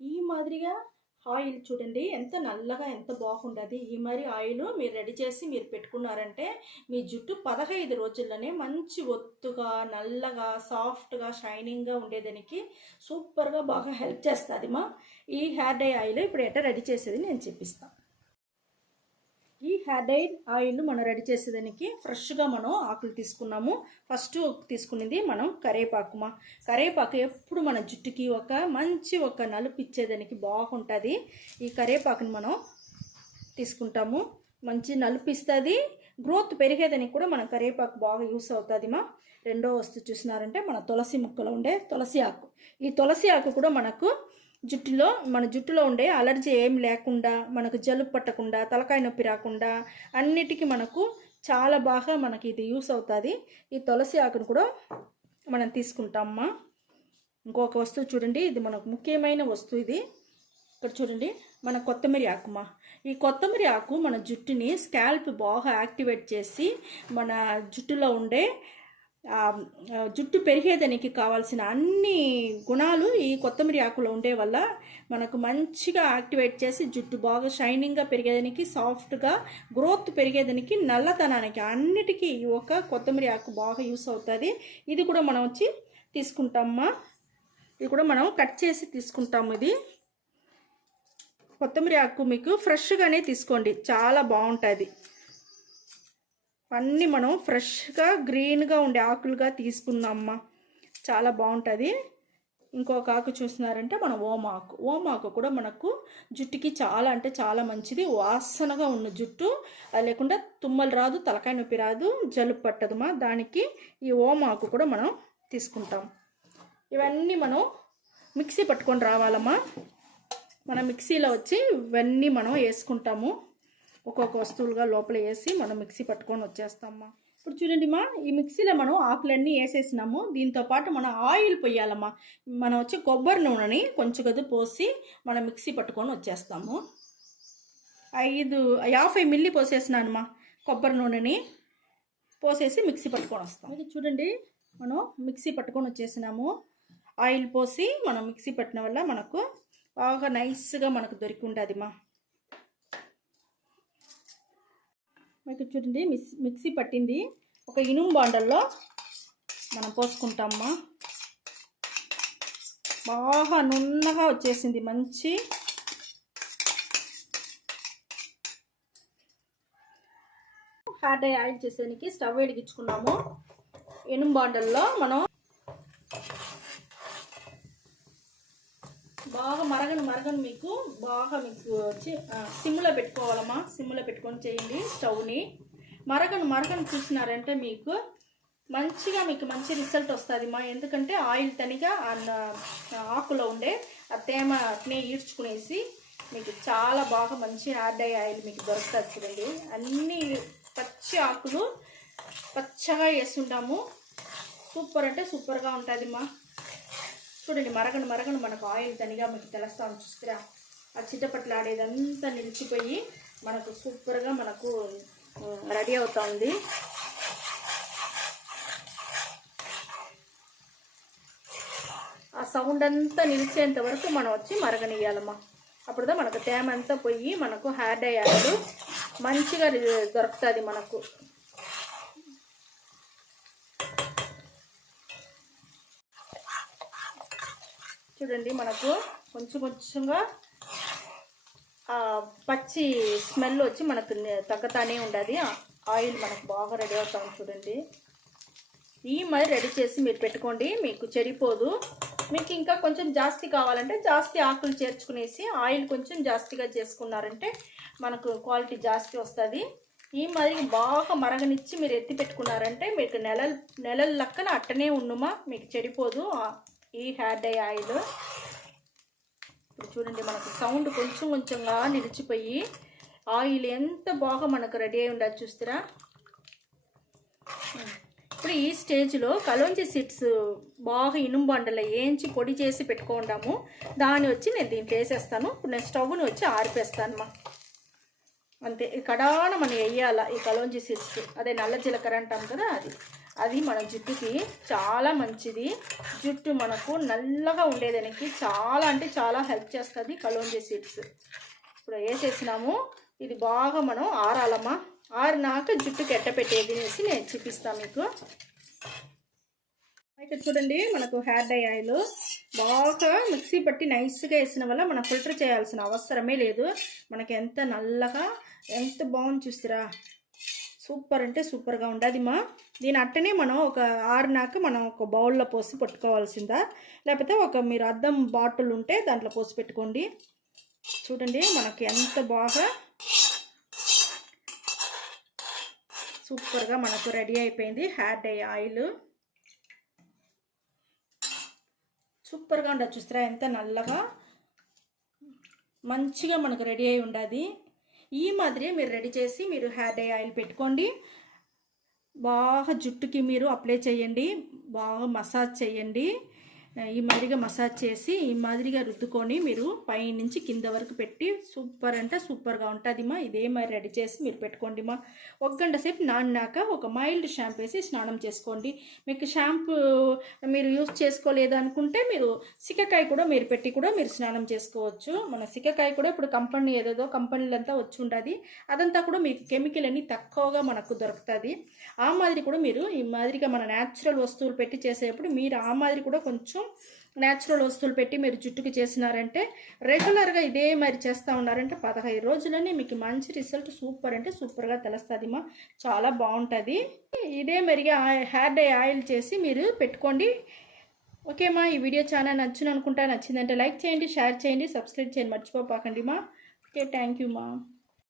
ఈ మాదిరిగా ఆయిల్ చూడండి ఎంత నల్లగా ఎంత బాగుండదు. ఈ మరి ఆయిల్ మీరు రెడీ చేసి మీరు పెట్టుకున్నారంటే మీ జుట్టు 15 రోజుల్లోనే మంచి ఒత్తుగా నల్లగా సాఫ్ట్గా షైనింగ్గా ఉండేదానికి సూపర్గా బాగా హెల్ప్ చేస్తుంది ఈ హెయిర్ డై ఆయిల్. ఇప్పుడు ఎట్లా రెడీ చేసేది నేను చూపిస్తాను. ఈ హెయిర్ డై ఆయిల్ మనం రెడీ చేసేదానికి ఫ్రెష్గా మనం ఆకులు తీసుకున్నాము. ఫస్ట్ తీసుకునేది మనం కరివేపాకుమా. కరివేపాకు ఎప్పుడు మన జుట్టుకి ఒక నలుపు ఇచ్చేదానికి బాగుంటుంది. ఈ కరివేపాకుని మనం తీసుకుంటాము. మంచి నలుపు ఇస్తుంది, గ్రోత్ పెరిగేదానికి కూడా మన కరివేపాకు బాగా యూస్ అవుతుంది రెండో వస్తువు చూసినారంటే మన తులసి ముక్కలో ఉండే తులసి ఆకు. ఈ తులసి ఆకు కూడా మన జుట్టులో ఉండే అలర్జీ ఏం లేకుండా, మనకు జలుబు పట్టకుండా, తలకాయ నొప్పి రాకుండా అన్నిటికీ మనకు చాలా బాగా మనకి ఇది యూస్ అవుతుంది. ఈ తులసి ఆకును కూడా మనం తీసుకుంటామమ్మా. ఇంకొక వస్తువు చూడండి, ఇది మనకు ముఖ్యమైన వస్తువు. ఇది ఇక్కడ చూడండి మన కొత్తిమీర ఆకుమా. ఈ కొత్తిమీర ఆకు మన జుట్టుని స్కాల్ప్ బాగా యాక్టివేట్ చేసి మన జుట్టులో ఉండే జుట్టు పెరిగేదానికి కావాల్సిన అన్ని గుణాలు ఈ కొత్తిమీర ఆకులో ఉండే వల్ల మనకు మంచిగా యాక్టివేట్ చేసి జుట్టు బాగా షైనింగ్గా పెరిగేదానికి, సాఫ్ట్గా గ్రోత్ పెరిగేదానికి, నల్లతనానికి అన్నిటికీ ఒక కొత్తిమీర ఆకు బాగా యూస్ అవుతుంది. ఇది కూడా మనం వచ్చి తీసుకుంటామమ్మా. ఇది కూడా మనం కట్ చేసి తీసుకుంటాము. ఇది కొత్తిమీర ఆకు మీకు ఫ్రెష్గానే తీసుకోండి, చాలా బాగుంటుంది. అన్నీ మనం ఫ్రెష్గా గ్రీన్గా ఉండే ఆకులుగా తీసుకున్నామ్మా, చాలా బాగుంటుంది. ఇంకొక ఆకు చూసినారంటే మన ఓమాకు. ఓమాకు కూడా మనకు జుట్టుకి చాలా అంటే చాలా మంచిది. వాసనగా ఉన్న జుట్టు లేకుండా తుమ్మలు రాదు, తలకాయ నొప్పి రాదు, జలుబు పట్టదుమా. దానికి ఈ ఓమాకు కూడా మనం తీసుకుంటాం. ఇవన్నీ మనం మిక్సీ పట్టుకొని రావాలమ్మా. మన మిక్సీలో వచ్చి ఇవన్నీ మనం వేసుకుంటాము. ఒక్కొక్క వస్తువులుగా లోపల వేసి మనం మిక్సీ పట్టుకొని వచ్చేస్తామమ్మా. ఇప్పుడు చూడండి ఈ మిక్సీలో మనం ఆకులన్నీ వేసేసినాము. దీంతోపాటు మనం ఆయిల్ పొయ్యాలమ్మా. మనం వచ్చి కొబ్బరి నూనెని కొంచెం కొద్ది పోసి మనం మిక్సీ పట్టుకొని వచ్చేస్తాము. 50 మిల్లీ పోసేసినానమ్మా కొబ్బరి నూనెని పోసేసి మిక్సీ పట్టుకొని వస్తాం. ఇది చూడండి మనం మిక్సీ పట్టుకొని వచ్చేసినాము. ఆయిల్ పోసి మనం మిక్సీ పట్టిన వల్ల మనకు బాగా నైస్గా మనకు దొరికి ఉంటుందిమా. మీకు చూడండి మిక్సీ పట్టింది ఒక ఇనుము బాండల్లో మనం పోసుకుంటామమ్మా. బాగా నున్నగా వచ్చేసింది మంచి. హెయిర్ డై ఆయిల్ చేసేదానికి స్టవ్ వెలిగించుకున్నాము. ఇనుము బాండల్లో మనం బాగా మరగను మీకు వచ్చి సిమ్లో పెట్టుకోవాలమ్మా. సిమ్లో పెట్టుకొని చేయండి స్టవ్ని. మరగను చూసినారంటే మీకు మంచి రిజల్ట్ వస్తుంది ఎందుకంటే ఆయిల్ తనిగా ఆకులో ఉండే ఆ తేమ అట్నే ఈడ్చుకునేసి మీకు చాలా బాగా మంచి హెయిర్ డై ఆయిల్ మీకు దొరుకుతుంది. చూడండి అన్ని పచ్చి ఆకులు పచ్చగా వేస్తుంటాము. సూపర్ అంటే సూపర్గా ఉంటుందిమ్మా. చూడండి మరగను మనకు ఆయిల్ తనిగా మీకు తెలుస్తాను చూస్తారా. ఆ చిట్టపట్లు ఆడేదంతా నిలిచిపోయి మనకు సూపర్గా మనకు రెడీ అవుతుంది. ఆ సౌండ్ అంతా నిలిచేంత వరకు మనం వచ్చి మరగనియాలమ్మా. అప్పుడుదా మనకు తేమ అంతా పోయి మనకు హెయిర్ డై ఆయిల్ మంచిగా దొరుకుతుంది మనకు. చూడండి మనకు కొంచెంగా పచ్చి స్మెల్ వచ్చి మనకు తగ్గతానే ఉండదు. ఆయిల్ మనకు బాగా రెడీ అవుతాం. చూడండి ఈ మరి రెడీ చేసి మీరు పెట్టుకోండి, మీకు చెడిపోదు. మీకు ఇంకా కొంచెం జాస్తి కావాలంటే జాస్తి ఆకులు చేర్చుకునేసి ఆయిల్ కొంచెం జాస్తిగా చేసుకున్నారంటే మనకు క్వాలిటీ జాస్తి వస్తుంది. ఈ మరి బాగా మరగనిచ్చి మీరు ఎత్తి పెట్టుకున్నారంటే మీకు నెలల లెక్కన అట్టనే ఉండుమా, మీకు చెడిపోదు ఈ హెయిర్ డై ఆయిల్. ఇప్పుడు చూడండి మనకు సౌండ్ కొంచెంగా నిలిచిపోయి ఆయిల్ ఎంత బాగా మనకు రెడీ అయి ఉండదు చూస్తారా. ఇప్పుడు ఈ స్టేజ్లో కలోంజీ సీడ్స్ బాగా ఇనుము బండలో వేయించి పొడి చేసి పెట్టుకుంటాము. దాన్ని వచ్చి నేను దీంట్లో వేసేస్తాను. ఇప్పుడు నేను స్టవ్ని వచ్చి ఆరిపేస్తానమ్మా. అంతే, కడాన మనం వేయాల ఈ కలోంజీ సీడ్స్. అదే నల్ల జీలకర్ర అంటాం కదా, అది అది మన జుట్టుకి చాలా మంచిది. జుట్టు మనకు నల్లగా ఉండేదానికి చాలా అంటే చాలా హెల్ప్ చేస్తుంది కలోంజీ సీడ్స్. ఇప్పుడు వేసేసినాము. ఇది బాగా మనం ఆరాలమ్మా. ఆరినాక జుట్టుకి ఎట్ట పెట్టేది అనేసి నేను చూపిస్తాను మీకు. ఇక్కడ చూడండి, మనకు హెయిర్ డై ఆయిల్ బాగా మిక్సీ పట్టి నైస్గా వేసిన వల్ల మనం ఫిల్టర్ చేయాల్సిన అవసరమే లేదు. మనకి ఎంత నల్లగా ఎంత బాగుంది చూస్తారా, సూపర్ అంటే సూపర్గా ఉండదు మా. దీని అట్టనే మనం ఒక ఆరినాక మనం ఒక బౌల్లో పోసి పట్టుకోవాల్సిందా, లేకపోతే మీరు అద్దం బాటిల్ ఉంటే దాంట్లో పోసి పెట్టుకోండి. చూడండి మనకి ఎంత బాగా సూపర్గా మనకు రెడీ అయిపోయింది హెయిర్ డై ఆయిల్. సూపర్గా ఉండదు చూస్తారా, ఎంత నల్లగా మంచిగా మనకు రెడీ అయి ఉండదు. ఈ మాదిరి మీరు రెడీ చేసి మీరు హెయిర్ డై ఆయిల్ పెట్టుకోండి. బాగా జుట్టుకి మీరు అప్లై చేయండి, బాగా మసాజ్ చేయండి. ఈ మాదిరిగా మసాజ్ చేసి ఈ మాదిరిగా రుద్దుకొని మీరు పైనుంచి కింద వరకు పెట్టి సూపర్ అంటే సూపర్గా ఉంటుంది మా. ఇదే మరి రెడీ చేసి మీరు పెట్టుకోండి మా. 1 గంట సేపు నానినాక ఒక మైల్డ్ షాంపూ వేసి స్నానం చేసుకోండి. మీకు షాంపూ మీరు యూజ్ చేసుకోలేదు అనుకుంటే మీరు సిక్కకాయ కూడా మీరు పెట్టి కూడా మీరు స్నానం చేసుకోవచ్చు. మన సిక్కకాయ కూడా ఇప్పుడు కంపెనీ ఏదేదో కంపెనీలంతా వచ్చి ఉంటుంది, అదంతా కూడా మీకు కెమికల్ అన్ని తక్కువగా మనకు దొరుకుతుంది. ఆ మాదిరి కూడా మీరు ఈ మాదిరిగా మన న్యాచురల్ వస్తువులు పెట్టి చేసేటప్పుడు మీరు ఆ మాదిరి కూడా కొంచెం న్యాచురల్ వస్తువులు పెట్టి మీరు జుట్టుకి చేసినారంటే, రెగ్యులర్గా ఇదే మరి చేస్తూ ఉన్నారంటే 15 రోజులని మీకు మంచి రిజల్ట్ సూపర్ అంటే సూపర్గా తెలుస్తుంది మా. చాలా బాగుంటుంది. ఇదే మరిగా హెయిర్ డై ఆయిల్ చేసి మీరు పెట్టుకోండి. ఓకే మా, ఈ వీడియో చాలా నచ్చింది అనుకుంటా. నచ్చిందంటే లైక్ చేయండి, షేర్ చేయండి, సబ్స్క్రైబ్ చేయండి మర్చిపోపాకండి మా. ఓకే, థ్యాంక్ యూ మా.